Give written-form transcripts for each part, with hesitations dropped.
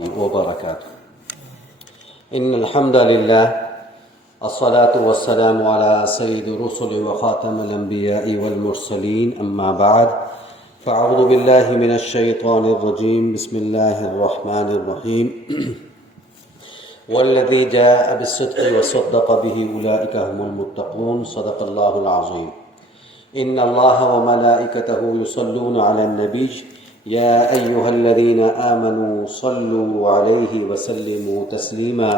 وبركاته. إن الحمد لله الصلاة والسلام على سيد الرسل وخاتم الأنبياء والمرسلين، أما بعد فأعوذ بالله من الشيطان الرجيم. بسم الله الرحمن الرحيم. والذي جاء بالصدق وصدق به أولئك هم المتقون. صدق الله العظيم. إن الله وملائكته يصلون على النبي يا أيها الذين آمنوا صلوا عليه وسلموا تسليما.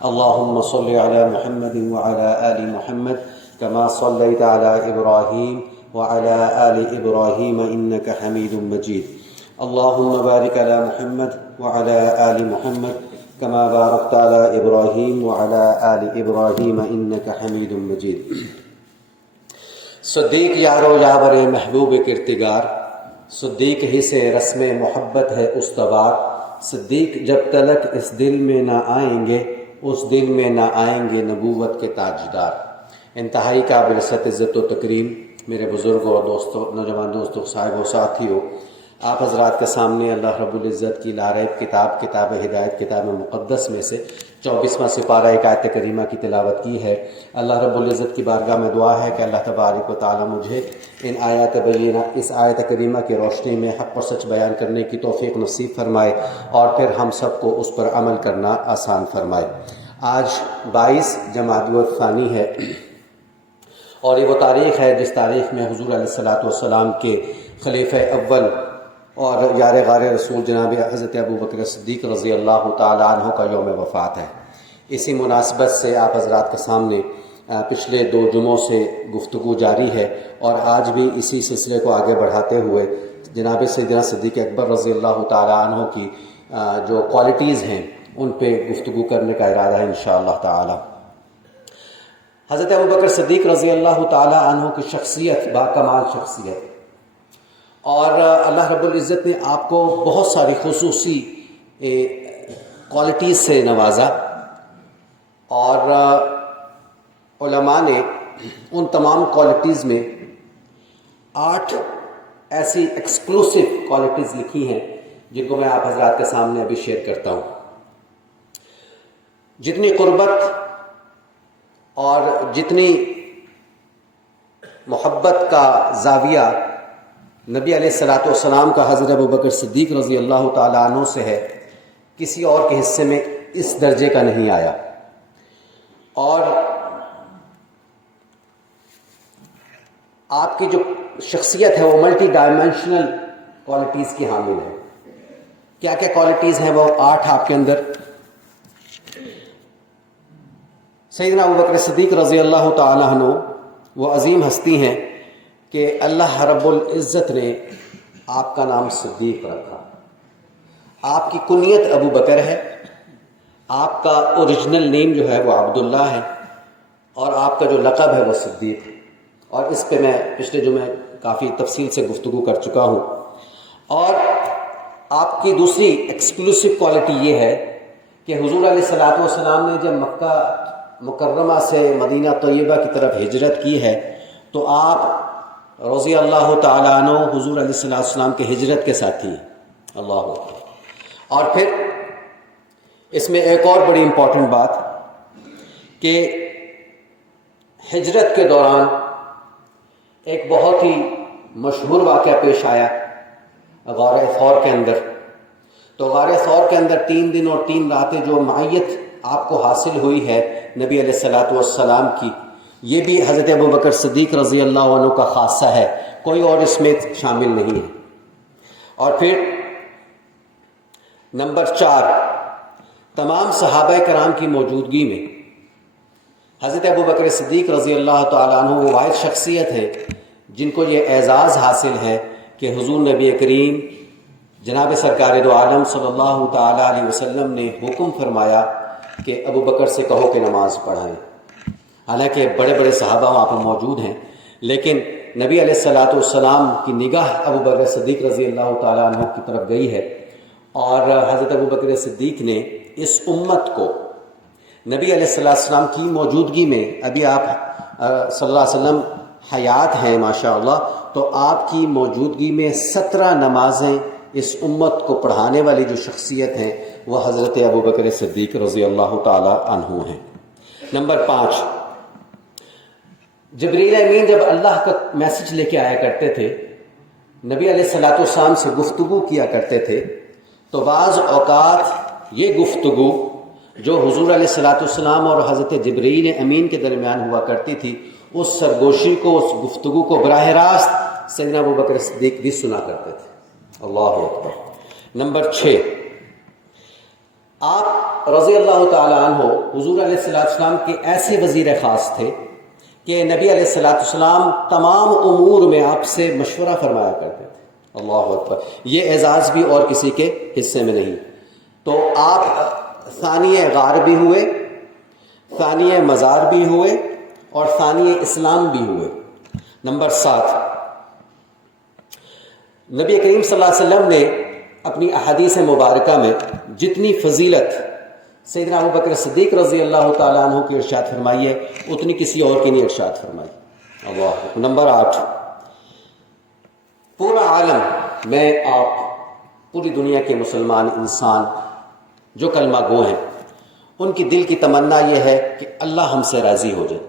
اللهم صل على محمد وعلى آل محمد كما صليت على إبراهيم وعلى آل إبراهيم إنك حميد مجيد. اللهم بارك على محمد وعلى آل محمد كما باركت على إبراهيم وعلى آل إبراهيم إنك حميد مجيد. صدیق یارو یاور محبوب کردگار، صدیق ہی سے رسم محبت ہے استوار. صدیق جب تلک اس دل میں نہ آئیں گے، اس دل میں نہ آئیں گے نبوت کے تاجدار. انتہائی قابل عزت و تکریم میرے بزرگوں اور دوستوں، نوجوان دوستوں، صاحب و ساتھیوں، آپ حضرات کے سامنے اللہ رب العزت کی لاریب کتاب ہدایت، کتاب مقدس میں سے 24واں سپارہ ایک آیت کریمہ کی تلاوت کی ہے. اللہ رب العزت کی بارگاہ میں دعا ہے کہ اللہ تبارک و تعالی مجھے ان آیات بینہ، اس آیت کریمہ کی روشنی میں حق اور سچ بیان کرنے کی توفیق نصیب فرمائے اور پھر ہم سب کو اس پر عمل کرنا آسان فرمائے. آج 22 جمادی الثانی ہے اور یہ وہ تاریخ ہے جس تاریخ میں حضور علیہ السلام کے خلیفہ اول اور یار غار رسول جناب حضرت ابوبکر صدیق رضی اللہ تعالیٰ عنہ کا یوم وفات ہے. اسی مناسبت سے آپ حضرات کے سامنے پچھلے 2 جمعوں سے گفتگو جاری ہے اور آج بھی اسی سلسلے کو آگے بڑھاتے ہوئے جناب سیدنا صدیق اکبر رضی اللہ تعالیٰ عنہ کی جو کوالٹیز ہیں ان پہ گفتگو کرنے کا ارادہ ہے انشاءاللہ تعالی. حضرت ابوبکر صدیق رضی اللہ تعالیٰ عنہ کی شخصیت باکمال شخصیت، اور اللہ رب العزت نے آپ کو بہت ساری خصوصی کوالٹیز سے نوازا، اور علماء نے ان تمام کوالٹیز میں 8 ایسی ایکسکلوسیو کوالٹیز لکھی ہیں جن کو میں آپ حضرات کے سامنے ابھی شیئر کرتا ہوں. جتنی قربت اور جتنی محبت کا زاویہ نبی علیہ السلام کا حضرت ابوبکر صدیق رضی اللہ تعالیٰ عنہ سے ہے، کسی اور کے حصے میں اس درجے کا نہیں آیا. اور آپ کی جو شخصیت ہے وہ ملٹی ڈائمینشنل کوالٹیز کی حامل ہے. کیا کیا کوالٹیز ہیں وہ 8 آپ کے اندر. سیدنا ابوبکر صدیق رضی اللہ تعالیٰ عنہ وہ عظیم ہستی ہیں کہ اللہ رب العزت نے آپ کا نام صدیق رکھا. آپ کی کنیت ابو بکر ہے، آپ کا اوریجنل نیم جو ہے وہ عبداللہ ہے، اور آپ کا جو لقب ہے وہ صدیق ہے. اور اس پہ میں پچھلے جمعے کافی تفصیل سے گفتگو کر چکا ہوں. اور آپ کی دوسری ایکسکلوسیو کوالٹی یہ ہے کہ حضور علیہ السلام نے جب مکہ مکرمہ سے مدینہ طیبہ کی طرف ہجرت کی ہے تو آپ رضی اللہ تعالیٰ عنہ حضور علیہ السلام کے ہجرت کے ساتھی ہیں. اللہ اکبر. اور پھر اس میں ایک اور بڑی امپورٹنٹ بات کہ ہجرت کے دوران ایک بہت ہی مشہور واقعہ پیش آیا غار ثور کے اندر. تو غار ثور کے اندر 3 دن اور 3 راتیں جو معیت آپ کو حاصل ہوئی ہے نبی علیہ السلام کی، یہ بھی حضرت ابوبکر صدیق رضی اللہ عنہ کا خاصہ ہے، کوئی اور اس میں شامل نہیں ہے. اور پھر نمبر 4، تمام صحابہ کرام کی موجودگی میں حضرت ابوبکر صدیق رضی اللہ تعالیٰ عنہ وہ واحد شخصیت ہے جن کو یہ اعزاز حاصل ہے کہ حضور نبی کریم جناب سرکار دو عالم صلی اللہ تعالیٰ علیہ وسلم نے حکم فرمایا کہ ابوبکر سے کہو کہ نماز پڑھائیں. حالانکہ بڑے بڑے صحابہ وہاں پر موجود ہیں، لیکن نبی علیہ السلام کی نگاہ ابوبکر صدیق رضی اللہ تعالیٰ عنہ کی طرف گئی ہے، اور حضرت ابوبکر صدیق نے اس امت کو نبی علیہ السلام کی موجودگی میں، ابھی آپ صلی اللہ علیہ وسلم حیات ہیں ماشاء اللہ، تو آپ کی موجودگی میں 17 نمازیں اس امت کو پڑھانے والی جو شخصیت ہیں وہ حضرت ابو بکر صدیق رضی اللہ تعالی عنہ ہیں۔ نمبر 5، جبریل امین جب اللہ کا میسج لے کے آیا کرتے تھے، نبی علیہ الصلوۃ والسلام سے گفتگو کیا کرتے تھے، تو بعض اوقات یہ گفتگو جو حضور علیہ الصلوۃ والسلام اور حضرت جبریل امین کے درمیان ہوا کرتی تھی، اس سرگوشی کو، اس گفتگو کو براہ راست سیدنا ابو بکر صدیق بھی سنا کرتے تھے۔ اللہ اکبر۔ نمبر 6، آپ رضی اللہ تعالی عنہ حضور علیہ الصلوۃ والسلام کے ایسے وزیر خاص تھے کہ نبی علیہ الصلوۃ والسلام تمام امور میں آپ سے مشورہ فرمایا کرتے تھے۔ اللہ اکبر۔ یہ اعزاز بھی اور کسی کے حصے میں نہیں۔ تو آپ ثانی غار بھی ہوئے، ثانی مزار بھی ہوئے، اور ثانی اسلام بھی ہوئے۔ نمبر 7، نبی کریم صلی اللہ علیہ وسلم نے اپنی احادیث مبارکہ میں جتنی فضیلت سیدنا ابو بکر صدیق رضی اللہ تعالیٰ عنہ کی ارشاد فرمائی ہے، اتنی کسی اور کی نہیں ارشاد فرمائی۔ اللہ۔ نمبر 8، پورا عالم، میں آپ، پوری دنیا کے مسلمان انسان جو کلمہ گو ہیں، ان کی دل کی تمنا یہ ہے کہ اللہ ہم سے راضی ہو جائے،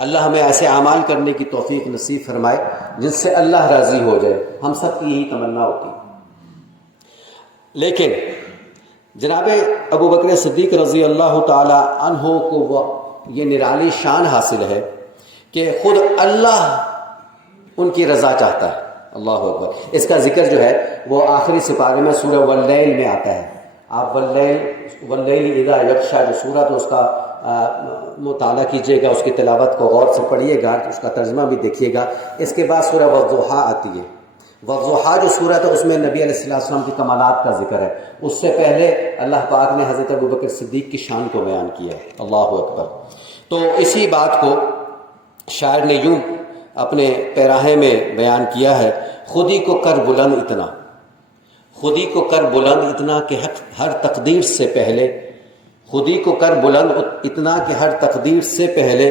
اللہ ہمیں ایسے اعمال کرنے کی توفیق نصیب فرمائے جن سے اللہ راضی ہو جائے۔ ہم سب کی یہی تمنا ہوتی ہے۔ لیکن جناب ابو بکر صدیق رضی اللہ تعالی عنہ کو وہ یہ نرالی شان حاصل ہے کہ خود اللہ ان کی رضا چاہتا ہے۔ اللہ اکبر۔ اس کا ذکر جو ہے وہ آخری سپارے میں سورہ واللیل میں آتا ہے۔ آپ واللیل اذا یغشی جو سورت اس کا مطالعہ کیجئے گا، اس کی تلاوت کو غور سے پڑھیے گا، اس کا ترجمہ بھی دیکھیے گا۔ اس کے بعد سورہ والضحیٰ آتی ہے۔ والضحیٰ جو سورت ہے اس میں نبی علیہ السلام کی کمالات کا ذکر ہے۔ اس سے پہلے اللہ پاک نے حضرت ابو بکر صدیق کی شان کو بیان کیا ہے۔ اللہ اکبر۔ تو اسی بات کو شاعر نے یوں اپنے پیراہے میں بیان کیا ہے، خودی کو کر بلند اتنا، خودی کو کر بلند اتنا کہ ہر تقدیر سے پہلے، خودی کو کر بلند اتنا کہ ہر تقدیر سے پہلے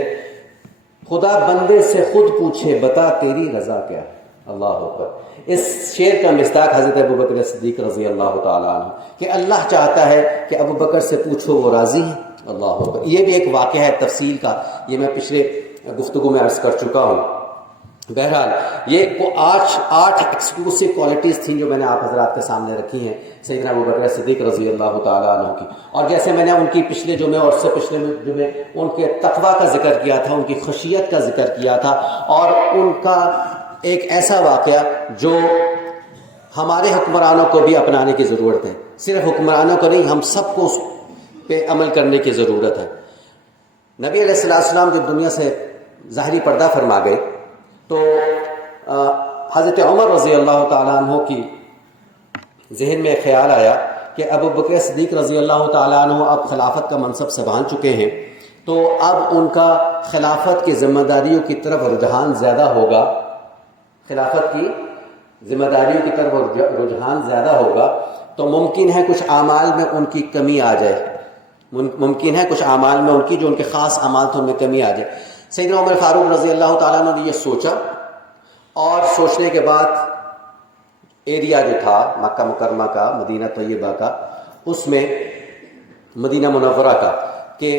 خدا بندے سے خود پوچھے بتا تیری رضا کیا ہے۔ اللہ اکبر۔ اس شعر کا مصداق حضرت ابو بکر صدیق رضی اللہ تعالیٰ عنہ کہ اللہ چاہتا ہے کہ ابو بکر سے پوچھو وہ راضی ہے۔ اللہ اکبر۔ یہ بھی ایک واقعہ ہے تفصیل کا، یہ میں پچھلے گفتگو میں عرض کر چکا ہوں۔ بہرحال یہ وہ 8 ایکسکلوسیو کوالٹیز تھیں جو میں نے آپ حضرات کے سامنے رکھی ہیں سیدنا ابو بکر صدیق رضی اللہ تعالیٰ عنہ کی۔ اور جیسے میں نے ان کی پچھلے جمعے اور سے پچھلے جمعے ان کے تقویٰ کا ذکر کیا تھا، ان کی خشیت کا ذکر کیا تھا، اور ان کا ایک ایسا واقعہ جو ہمارے حکمرانوں کو بھی اپنانے کی ضرورت ہے، صرف حکمرانوں کو نہیں، ہم سب کو اس پہ عمل کرنے کی ضرورت ہے۔ نبی علیہ السلام جب دنیا سے ظاہری پردہ فرما گئے تو حضرت عمر رضی اللہ تعالیٰ عنہ کی ذہن میں خیال آیا کہ ابو بکر صدیق رضی اللہ تعالیٰ عنہ اب خلافت کا منصب سنبھال چکے ہیں، تو اب ان کا خلافت کی ذمہ داریوں کی طرف رجحان زیادہ ہوگا، خلافت کی ذمہ داریوں کی طرف رجحان زیادہ ہوگا، تو ممکن ہے کچھ اعمال میں ان کی کمی آ جائے، ممکن ہے کچھ اعمال میں ان کی جو ان کے خاص اعمال تھے ان میں کمی آ جائے۔ سیدنا عمر فاروق رضی اللہ تعالیٰ عنہ نے یہ سوچا، اور سوچنے کے بعد ایریا جو تھا مکہ مکرمہ کا، مدینہ طیبہ کا، اس میں مدینہ منورہ کا، کہ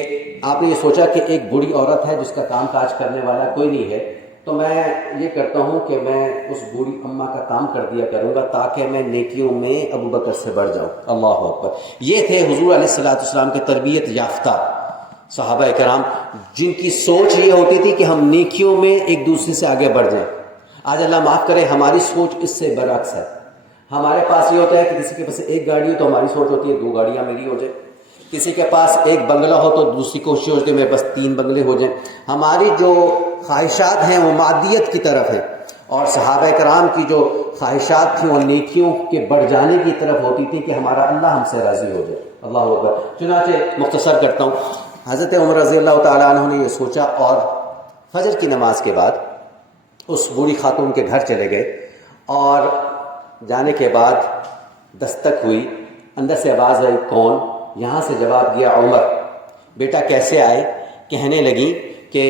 آپ نے یہ سوچا کہ ایک بوڑھی عورت ہے جس کا کام کاج کرنے والا کوئی نہیں ہے، تو میں یہ کرتا ہوں کہ میں اس بوڑھی اماں کا کام کر دیا کروں گا تاکہ میں نیکیوں میں ابو بکر سے بڑھ جاؤں۔ اللہ اکبر۔ یہ تھے حضور علیہ السلام کے تربیت یافتہ صحابہ کرام، جن کی سوچ یہ ہوتی تھی کہ ہم نیکیوں میں ایک دوسرے سے آگے بڑھ جائیں۔ آج اللہ معاف کرے ہماری سوچ اس سے برعکس ہے۔ ہمارے پاس یہ ہوتا ہے کہ کسی کے پاس ایک گاڑی ہو تو ہماری سوچ ہوتی ہے 2 گاڑیاں میری ہو جائیں، کسی کے پاس ایک بنگلہ ہو تو دوسری کوشش ہوتی ہے میرے پاس 3 بنگلے ہو جائیں۔ ہماری جو خواہشات ہیں وہ مادیت کی طرف ہیں، اور صحابہ کرام کی جو خواہشات تھیں وہ نیکیوں کے بڑھ جانے کی طرف ہوتی تھی کہ ہمارا اللہ ہم سے راضی ہو جائے۔ اللہ اکبر۔ چنانچہ مختصر کرتا ہوں، حضرت عمر رضی اللہ تعالیٰ عنہ نے یہ سوچا، اور فجر کی نماز کے بعد اس بوڑھی خاتون کے گھر چلے گئے، اور جانے کے بعد دستک ہوئی، اندر سے آواز آئی کون؟ یہاں سے جواب دیا عمر۔ بیٹا کیسے آئے؟ کہنے لگی کہ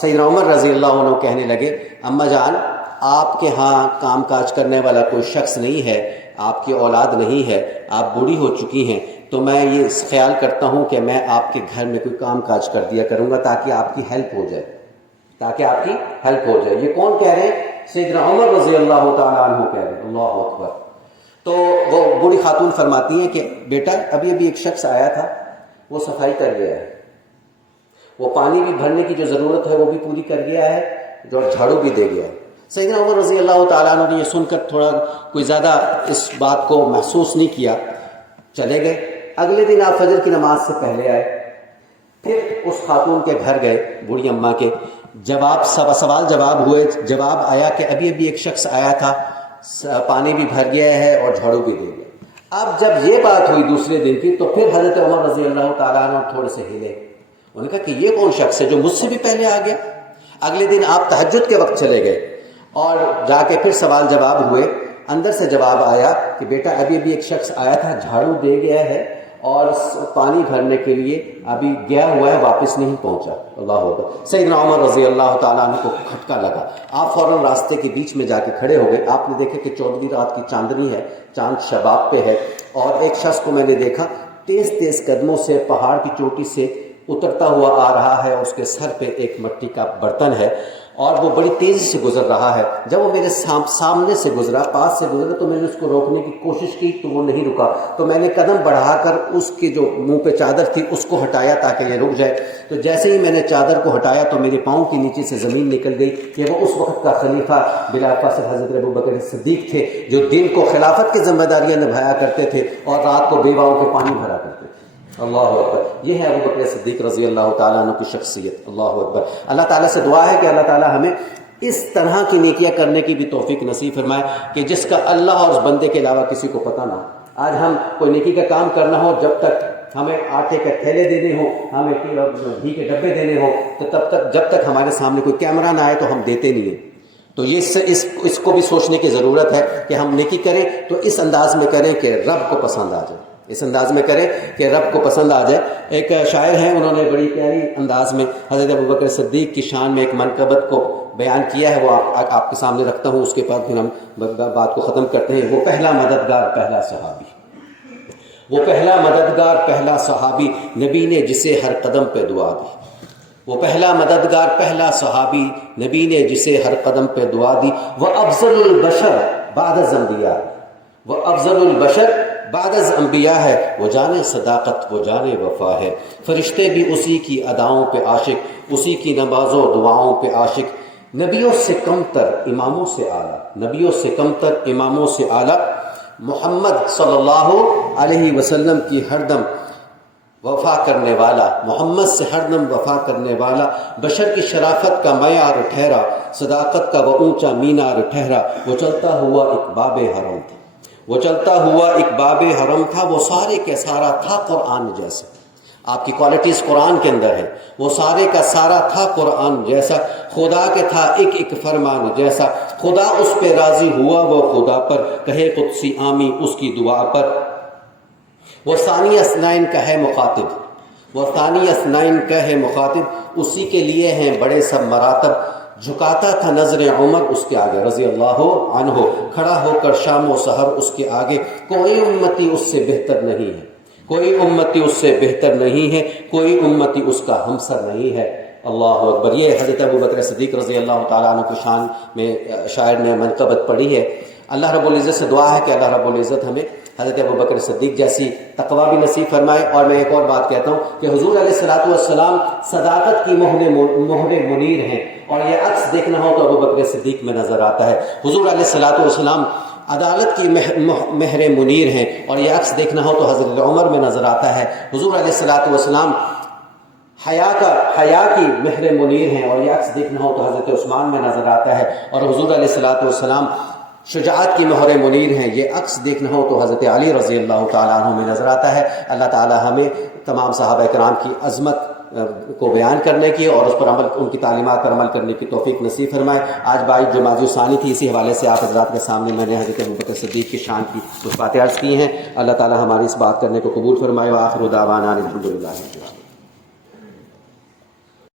سیدنا عمر رضی اللہ عنہ کہنے لگے، اماں جان آپ کے ہاں کام کاج کرنے والا کوئی شخص نہیں ہے، آپ کی اولاد نہیں ہے، آپ بوڑھی ہو چکی ہیں، تو میں یہ خیال کرتا ہوں کہ میں آپ کے گھر میں کوئی کام کاج کر دیا کروں گا تاکہ آپ کی ہیلپ ہو جائے، تاکہ آپ کی ہیلپ ہو جائے۔ یہ کون کہہ رہے ہیں؟ سیدنا عمر رضی اللہ تعالیٰ عنہ کہہ رہے ہیں۔ اللہ اکبر۔ تو وہ بوڑھی خاتون فرماتی ہیں کہ بیٹا ابھی ایک شخص آیا تھا، وہ صفائی کر گیا ہے، وہ پانی بھی بھرنے کی جو ضرورت ہے وہ بھی پوری کر گیا ہے، جو جھاڑو بھی دے گیا ہے۔ سیدنا عمر رضی اللہ تعالیٰ عنہ نے یہ سن کر تھوڑا کوئی زیادہ اس بات کو محسوس نہیں کیا، چلے گئے۔ اگلے دن آپ فجر کی نماز سے پہلے آئے، پھر اس خاتون کے گھر گئے، بوڑھی اماں کے، سوال جواب ہوئے، جواب آیا کہ ابھی ایک شخص آیا تھا، پانی بھی بھر گیا ہے اور جھاڑو بھی دے گیا۔ اب جب یہ بات ہوئی دوسرے دن کی تو پھر حضرت عمر رضی اللہ تعالیٰ عنہ تھوڑے سے ہلے، انہوں نے کہا کہ یہ کون شخص ہے جو مجھ سے بھی پہلے آ گیا؟ اگلے دن آپ تہجد کے وقت چلے گئے اور جا کے پھر سوال جواب ہوئے، اندر سے جواب آیا کہ بیٹا ابھی ایک شخص آیا تھا، جھاڑو دے گیا ہے اور پانی بھرنے کے لیے ابھی گیا ہوا ہے، واپس نہیں پہنچا۔ اللہ اکبر۔ سیدنا عمر رضی اللہ تعالیٰ عنہ کو کھٹکا لگا، آپ فوراً راستے کے بیچ میں جا کے کھڑے ہو گئے۔ آپ نے دیکھا کہ 14ویں رات کی چاندنی ہے، چاند شباب پہ ہے، اور ایک شخص کو میں نے دیکھا تیز قدموں سے پہاڑ کی چوٹی سے اترتا ہوا آ رہا ہے، اس کے سر پہ ایک مٹی کا برتن ہے اور وہ بڑی تیزی سے گزر رہا ہے۔ جب وہ میرے سامنے سے گزرا، پاس سے گزرا، تو میں نے اس کو روکنے کی کوشش کی تو وہ نہیں رکا، تو میں نے قدم بڑھا کر اس کی جو منہ پہ چادر تھی اس کو ہٹایا تاکہ یہ رک جائے۔ تو جیسے ہی میں نے چادر کو ہٹایا تو میرے پاؤں کے نیچے سے زمین نکل گئی کہ وہ اس وقت کا خلیفہ بلا فاصل حضرت ابوبکر صدیق تھے، جو دن کو خلافت کی ذمہ داریاں نبھایا کرتے تھے اور رات کو بیواؤں کے پانی بھرا کرتے تھے۔ اللہ اکبر۔ یہ ہے ابوبکر صدیق رضی اللہ تعالیٰ عنہ کی شخصیت۔ اللہ اکبر۔ اللہ تعالیٰ سے دعا ہے کہ اللہ تعالیٰ ہمیں اس طرح کی نیکیاں کرنے کی بھی توفیق نصیب فرمائے کہ جس کا اللہ اور اس بندے کے علاوہ کسی کو پتہ نہ ہو۔ آج ہم کوئی نیکی کا کام کرنا ہو، جب تک ہمیں آٹے کے تھیلے دینے ہوں، ہمیں گھی کے ڈبے دینے ہوں، تو جب تک ہمارے سامنے کوئی کیمرہ نہ آئے تو ہم دیتے نہیں ہیں۔ تو یہ اس کو بھی سوچنے کی ضرورت ہے کہ ہم نیکی کریں تو اس انداز میں کریں کہ رب کو پسند آ جائے، اس انداز میں کریں کہ رب کو پسند آ جائے۔ ایک شاعر ہیں، انہوں نے بڑی پیاری انداز میں حضرت ابوبکر صدیق کی شان میں ایک منقبت کو بیان کیا ہے، وہ آپ کے سامنے رکھتا ہوں، اس کے بعد پھر ہم بات کو ختم کرتے ہیں۔ وہ پہلا مددگار، پہلا صحابی، وہ پہلا مددگار، پہلا صحابی، نبی نے جسے ہر قدم پہ دعا دی۔ وہ پہلا مددگار، پہلا صحابی، نبی نے جسے ہر قدم پہ دعا دی۔ وہ افضل البشر بعد از انبیاء، وہ افضل البشر بعد از انبیاء ہے، وہ جانے صداقت، وہ جانے وفا ہے۔ فرشتے بھی اسی کی اداؤں پہ عاشق، اسی کی نمازوں دعاؤں پہ عاشق۔ نبیوں سے کم تر، اماموں سے اعلیٰ، نبیوں سے کم تر، اماموں سے اعلیٰ، محمد صلی اللہ علیہ وسلم کی ہر دم وفا کرنے والا، محمد سے ہر دم وفا کرنے والا، بشر کی شرافت کا معیار ٹھہرا، صداقت کا وہ اونچا مینار ٹھہرا۔ وہ چلتا ہوا ایک باب حرم تھا، وہ چلتا ہوا ایک باب حرم تھا، وہ سارے کے سارا تھا قرآن جیسا۔ آپ کی کوالٹیز قرآن کے اندر ہے، وہ سارے کا سارا تھا قرآن جیسا، خدا کے تھا ایک فرمان جیسا، خدا اس پہ راضی ہوا وہ خدا پر، کہے قدسی آمی اس کی دعا پر۔ وہ ثانی اثنین کا ہے مخاطب، وہ ثانی اثنین کا ہے مخاطب، اسی کے لیے ہیں بڑے سب مراتب۔ جھکاتا تھا نظر عمر اس کے آگے رضی اللہ عنہ، کھڑا ہو کر شام و سحر اس کے آگے، کوئی امتی اس سے بہتر نہیں ہے، کوئی امتی اس سے بہتر نہیں ہے، کوئی امتی اس کا ہمسر نہیں ہے۔ اللہ اکبر۔ یہ حضرت ابوبکر صدیق رضی اللہ تعالیٰ عنہ کی شان میں شاعر نے منقبت پڑھی ہے۔ اللہ رب العزت سے دعا ہے کہ اللہ رب العزت ہمیں حضرت ابوبکر صدیق جیسی تقویٰ بھی نصیب فرمائے۔ اور میں ایک اور بات کہتا ہوں کہ حضور علیہ الصلوۃ والسلام صداقت کی مہر منیر ہیں، اور یہ عکس دیکھنا ہو تو ابوبکر صدیق میں نظر آتا ہے۔ حضور علیہ الصلوۃ والسلام عدالت کی مہر منیر ہیں، اور یہ عکس دیکھنا ہو تو حضرت عمر میں نظر آتا ہے۔ حضور علیہ الصلوۃ والسلام حیا کی مہر منیر ہیں، اور یہ عکس دیکھنا ہو تو حضرت عثمان میں نظر آتا ہے۔ اور حضور علیہ الصلوۃ والسلام شجاعت کی مہر منیر ہیں، یہ عکس دیکھنا ہو تو حضرت علی رضی اللہ تعالیٰ عنہ میں نظر آتا ہے۔ اللہ تعالیٰ ہمیں تمام صحابہ کرام کی عظمت کو بیان کرنے کی اور اس پر عمل، ان کی تعلیمات پر عمل کرنے کی توفیق نصیب فرمائے۔ آج 22 جمادی الثانی تھی، اسی حوالے سے آپ حضرات کے سامنے میں نے حضرت ابوبکر صدیق کی شان کی کچھ باتیں عرض کی ہیں۔ اللہ تعالیٰ ہماری اس بات کرنے کو قبول فرمائے۔ وآخر دعوانا الحمدللہ۔